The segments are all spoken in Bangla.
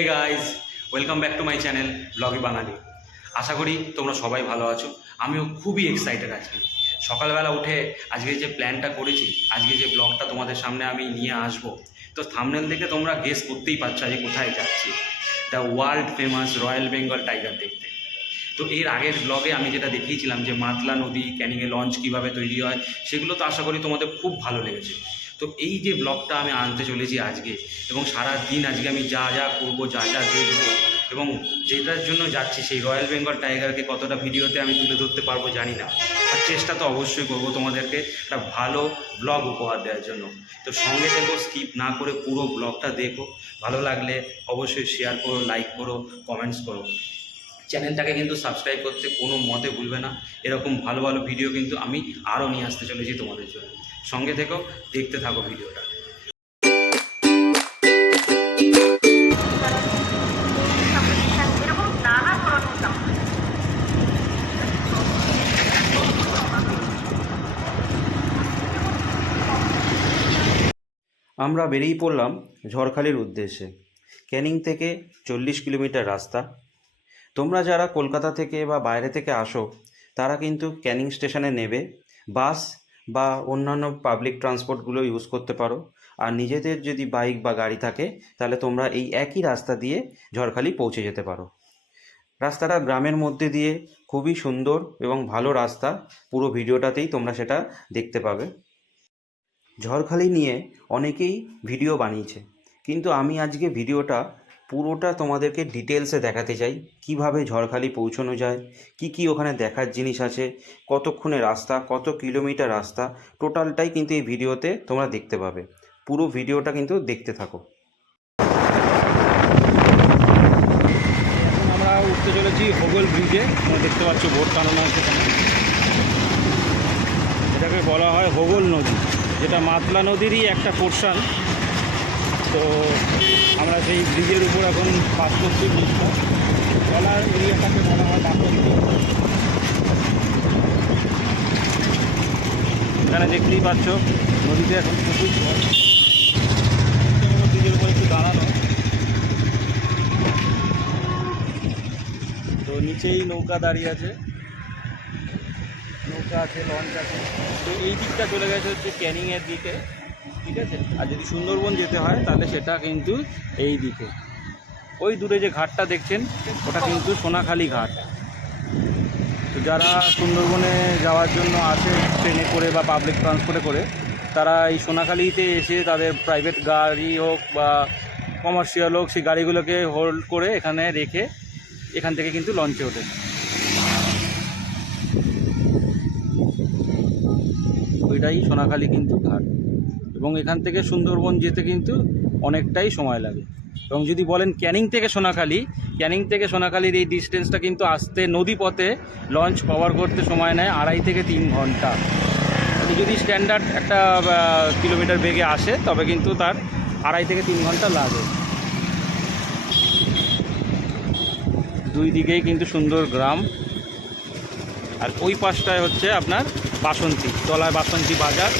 Hey guys, welcome back to my channel Bloggy Bangali. আশা করি তোমরা সবাই ভালো আছো। আমিও খুবই এক্সাইটেড আজকে। সকালবেলা উঠে আজকে যে প্ল্যানটা করেছি, আজকে যে ব্লগটা তোমাদের সামনে আমি নিয়ে আসবো, তো থাম্বনেল দেখে তোমরা গেস করতেই পারছো যে কোথায় যাচ্ছি। The world famous royal Bengal tiger দেখতে। তো এর আগের ব্লগে আমি যেটা দেখিয়েছিলাম যে মাতলা নদী ক্যানিংয়ে লঞ্চ কীভাবে তৈরি হয়, সেগুলো তো আশা করি তোমাদের খুব ভালো লেগেছে। তো এই যে ব্লগটা আমি আনতে চলেছি আজকে, এবং সারা দিন আজকে আমি যা যা করবো, যা যা দেখবো, এবং যেটার জন্য যাচ্ছি সেই রয়্যাল বেঙ্গল টাইগারকে কতটা ভিডিওতে আমি তুলে ধরতে পারবো জানি না, আর চেষ্টা তো অবশ্যই করবো তোমাদেরকে একটা ভালো ব্লগ উপহার দেওয়ার জন্য। তো সঙ্গে থেকো, স্কিপ না করে পুরো ব্লগটা দেখো। ভালো লাগলে অবশ্যই শেয়ার করো, লাইক করো, কমেন্টস করো। চ্যানেলটাকে কিন্তু সাবস্ক্রাইব করতে কোনো মতে ভুলবে না। এরকম ভালো ভালো ভিডিও কিন্তু আমি আরও নিয়ে আসতে চলেছি তোমাদের জন্য। সঙ্গে থেকো, দেখতে থাকো ভিডিওটা। আমরা বেরিয়ে পড়লাম ঝড়খালির উদ্দেশ্যে। ক্যানিং থেকে 40 কিলোমিটার রাস্তা। তোমরা যারা কলকাতা থেকে বা বাইরে থেকে আসো, তারা কিন্তু ক্যানিং স্টেশনে নেবে বাস বা অন্যান্য পাবলিক ট্রান্সপোর্টগুলো ইউজ করতে পারো। আর নিজেদের যদি বাইক বা গাড়ি থাকে, তাহলে তোমরা এই একই রাস্তা দিয়ে ঝড়খালি পৌঁছে যেতে পারো। রাস্তাটা গ্রামের মধ্যে দিয়ে, খুবই সুন্দর এবং ভালো রাস্তা। পুরো ভিডিওটাতেই তোমরা সেটা দেখতে পাবে। ঝড়খালি নিয়ে অনেকেই ভিডিও বানিয়েছে, কিন্তু আমি আজকে ভিডিওটা পুরোটা তোমাদেরকে ডিটেলসে দেখাতে চাই। কিভাবে ঝড়খালি পৌঁছানো যায়, কি ওখানে দেখার জিনিস আছে, কতক্ষণে রাস্তা, কত কিলোমিটার রাস্তা, টোটালটাই কিন্তু এই ভিডিওতে তোমরা দেখতে পাবে। পুরো ভিডিওটা কিন্তু দেখতে থাকো। আমরা উঠতে চলেছি হোগল ব্রিজে। তোমরা দেখতে পাচ্ছ বোট টানানো আছে। এটাকে বলা হয় হোগল নদী, যেটা মাতলা নদীরই একটা পোর্শন। তো আমরা সেই ব্রিজের উপর এখন পাস করছি। ব্রিজটা বলার এরিয়াটাকে বলা হয় বাসন্তী। এখানে দেখতেই পাচ্ছ নদীতে এখন প্রচুর জল। ব্রিজের উপর একটু দাঁড়ানো, তো নিচেই নৌকা দাঁড়িয়ে আছে, নৌকা আছে, লঞ্চ আছে। তো এই দিকটা চলে গেছে হচ্ছে ক্যানিংয়ের দিকে, ঠিক আছে। আর যদি সুন্দরবন যেতে হয় তাহলে সেটা কিন্তু এই দিকে। ওই দূরে যে ঘাটটা দেখছেন, ওটা কিন্তু সোনাখালি ঘাট। তো যারা সুন্দরবনে যাওয়ার জন্য আসে ট্রেনে করে বা পাবলিক ট্রান্সপোর্টে করে, তারা এই সোনাখালিতে এসে তাদের প্রাইভেট গাড়ি হোক বা কমার্শিয়াল হোক, সেই গাড়িগুলোকে হোল্ড করে এখানে রেখে এখান থেকে কিন্তু লঞ্চে ওঠে। ওইটাই সোনাখালি কিন্তু ঘাট, এবং এখান থেকে সুন্দরবন যেতে কিন্তু অনেকটাই সময় লাগে। এবং যদি বলেন ক্যানিং থেকে সোনাখালির এই ডিস্টেন্সটা কিন্তু আসতে নদী পথে লঞ্চ কভার করতে সময় নেয় 2.5 থেকে 3 ঘন্টা। যদি স্ট্যান্ডার্ড একটা কিলোমিটার বেগে আসে, তবে কিন্তু তার 2.5 থেকে 3 ঘন্টা লাগে। দুই দিকেই কিন্তু সুন্দর গ্রাম। আর ওই পাশটায় হচ্ছে আপনার বাসন্তী, তলায় বাসন্তী বাজার।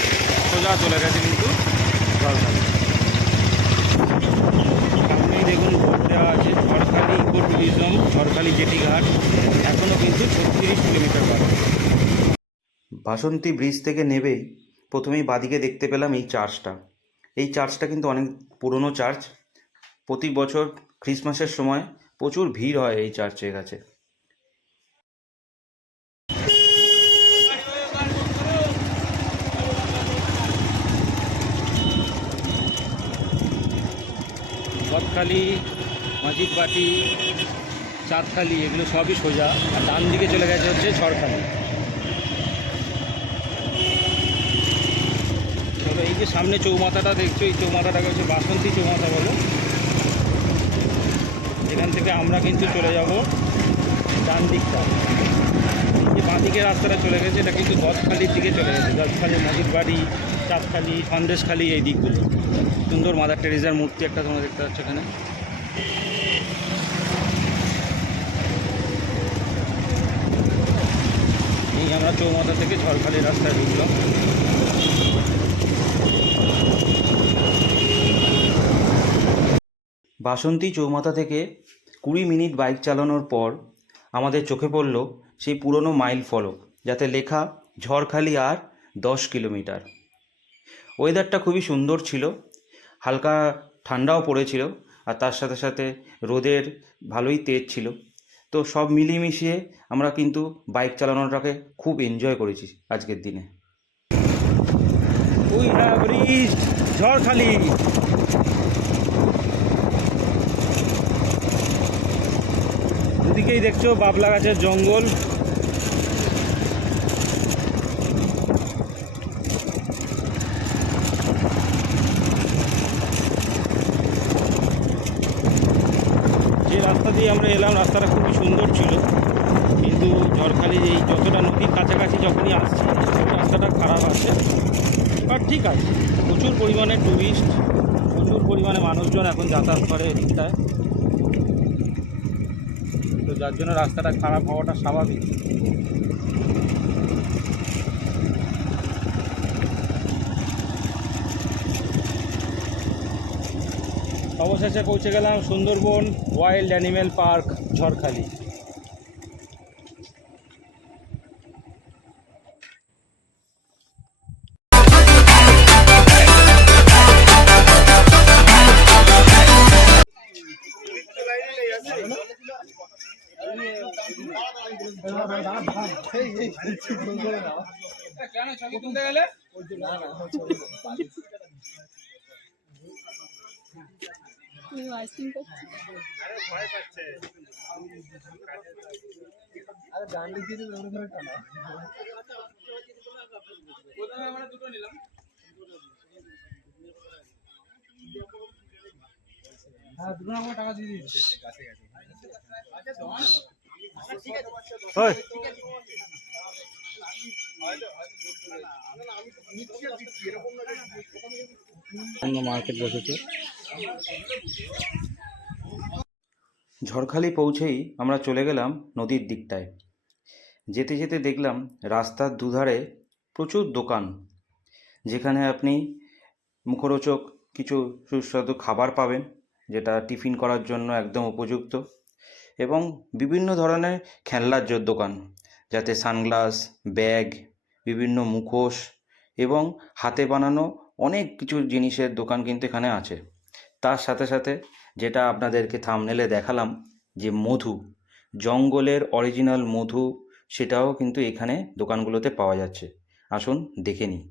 সোজা চলে গেছে কিন্তু ঝড়খালি। সামনেই দেখুন বোর্ড দেওয়া আছে Jharkhali eco tourism, Jharkhali jetty ঘাট। এখনও কিন্তু 36 কিলোমিটার বাকি। বাসন্তী ব্রিজ থেকে নেবেই প্রথমেই বাদিকে দেখতে পেলাম এই চার্চটা। এই চার্চটা কিন্তু অনেক পুরনো চার্চ। প্রতি বছর ক্রিসমাসের সময় প্রচুর ভিড় হয় এই চার্চের কাছে। বদখালি, মাজিদবাটি, চাঁদখালি, এগুলো সবই সোজা। আর ডান দিকে চলে গেছে হচ্ছে ঝড়খালি। তবে এই যে সামনে চৌমাথাটা দেখছো, এই চৌমাথাটাকে হচ্ছে বাসন্তী চৌমাথা বলে। এখান থেকে আমরা কিন্তু চলে যাব ডান দিকটা। যে বাঁ দিকে রাস্তাটা চলে গেছে, এটা কিন্তু বদখালির দিকে চলে গেছে। বদখালি, মাজিদবাড়ি, চাঁদখালি, সন্দেশখালি, এই দিকগুলো। সুন্দর মাদার টেরেসার মূর্তি একটা তোমরা দেখতে পাচ্ছ এখানে। এই আমরা চৌমাথা থেকে ঝড়খালি রাস্তায় ঢুকলাম। বাসন্তী চৌমাথা থেকে 20 মিনিট বাইক চালানোর পর আমাদের চোখে পড়ল সেই পুরনো মাইল ফলক, যাতে লেখা ঝড়খালি আর 10 কিলোমিটার। ওয়েদারটা খুবই সুন্দর ছিল, হালকা ঠান্ডাও পড়েছিল, আর তার সাথে সাথে রোদের ভালোই তেজ ছিল। তো সব মিলিয়ে মিশিয়ে আমরা কিন্তু বাইক চালানোটাকে খুব এনজয় করেছি আজকের দিনে। We have reached Jharkhali. দুদিকেই দেখছো বাবলা গাছের জঙ্গল। যে রাস্তা দিয়ে আমরা এলাম রাস্তাটা খুবই সুন্দর ছিল, কিন্তু ঝড়খালি এই যতটা নদীর কাছাকাছি যখনই আসছে রাস্তাটা খারাপ আছে। বাট ঠিক আছে, প্রচুর পরিমাণে ট্যুরিস্ট, প্রচুর পরিমাণে মানুষজন এখন যাতায়াত করে এদিকটায়, তো যার জন্য রাস্তাটা খারাপ হওয়াটা স্বাভাবিক। অবশেষে পৌঁছে গেলাম Sundarban wild animal park Jharkhali. ছবি তুলতে গেলে দুটো নিলাম। হ্যাঁ, দুটো আমার টাকা দিয়ে দিচ্ছি। মার্কেট বসেছে। ঝড়খালি পৌঁছেই আমরা চলে গেলাম নদীর দিকটায়। যেতে যেতে দেখলাম রাস্তার দুধারে প্রচুর দোকান, যেখানে আপনি মুখরোচক কিছু সুস্বাদু খাবার পাবেন, যেটা টিফিন করার জন্য একদম উপযুক্ত, এবং বিভিন্ন ধরনের খেলনার দোকান, যাতে সানগ্লাস, ব্যাগ, বিভিন্ন মুখোশ এবং হাতে বানানো অনেক কিছু জিনিসের দোকান কিন্তু এখানে আছে। তার সাথে সাথে যেটা আপনাদেরকে থাম্বনেলে দেখালাম, যে মধু, জঙ্গলের অরিজিনাল মধু, সেটাও কিন্তু এখানে দোকানগুলোতে পাওয়া যাচ্ছে। আসুন দেখে নিই।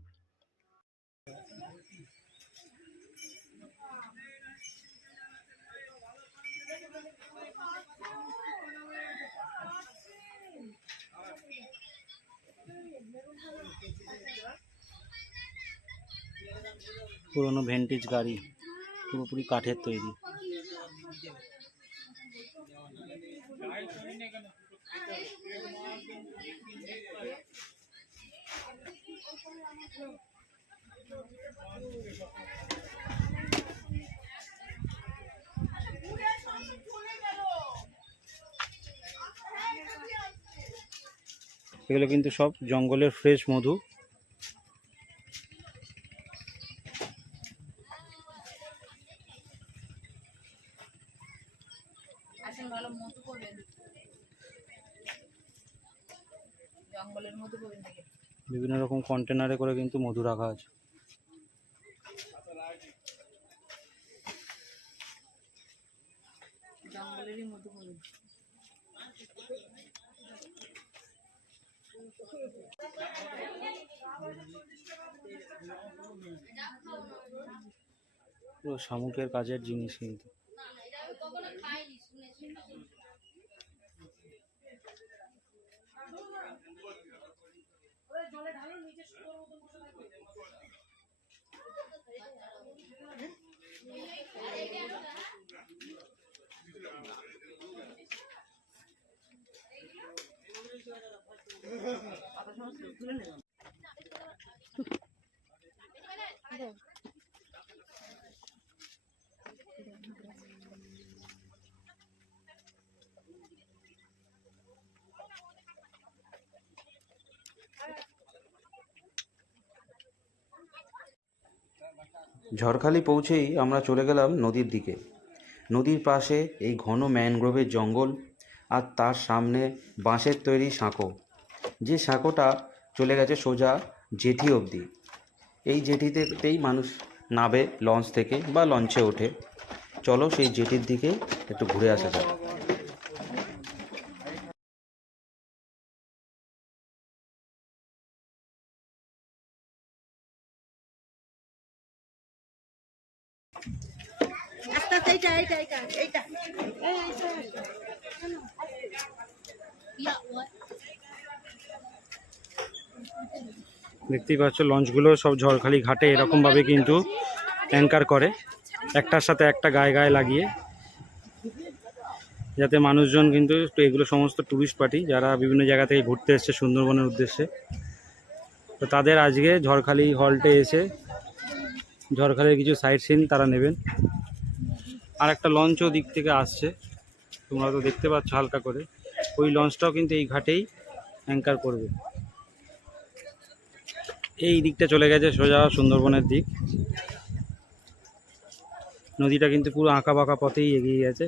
পুরোনো ভেন্টেজ গাড়ি, পুরোপুরি কাঠের তৈরি। এগুলো কিন্তু সব জঙ্গলের ফ্রেশ মধু। বিভিন্ন রকম কন্টেনারে করে কিন্তু মধু রাখা আছে। পুরো শামুকের কাজের জিনিস কিন্তু। ঝড়খালি পৌঁছেই আমরা চলে গেলাম নদীর দিকে। নদীর পাশে এই ঘন ম্যানগ্রোভের জঙ্গল, আর তার সামনে বাঁশের তৈরি সাঁকো, যে সাঁকোটা চলে গেছে সোজা জেটি অবধি। এই জেটিতেই মানুষ নাবে লঞ্চ থেকে বা লঞ্চে ওঠে। চলো সেই জেটির দিকে একটু ঘুরে আসা যাক। দেখতেই পাচ্ছ লঞ্চগুলো সব ঝড়খালি ঘাটে এরকমভাবে কিন্তু অ্যাঙ্কার করে, একটার সাথে একটা গায়ে গায়ে লাগিয়ে, যাতে মানুষজন কিন্তু এগুলো সমস্ত ট্যুরিস্ট পার্টি যারা বিভিন্ন জায়গা থেকে ঘুরতে এসছে সুন্দরবনের উদ্দেশ্যে, তো তাদের আজকে ঝড়খালি হল্টে এসে ঝড়খালির কিছু সাইট সিন তারা নেবেন। আর একটা লঞ্চও দিক থেকে আসছে, তোমরা তো দেখতে পাচ্ছ হালকা করে। ওই লঞ্চটাও কিন্তু এই ঘাটেই অ্যাঙ্কার করবে। এই দিকটা চলে গেছে সোজা সুন্দরবনের দিক। নদীটা কিন্তু পুরো আঁকা বাঁকা পথেই এগিয়ে গেছে।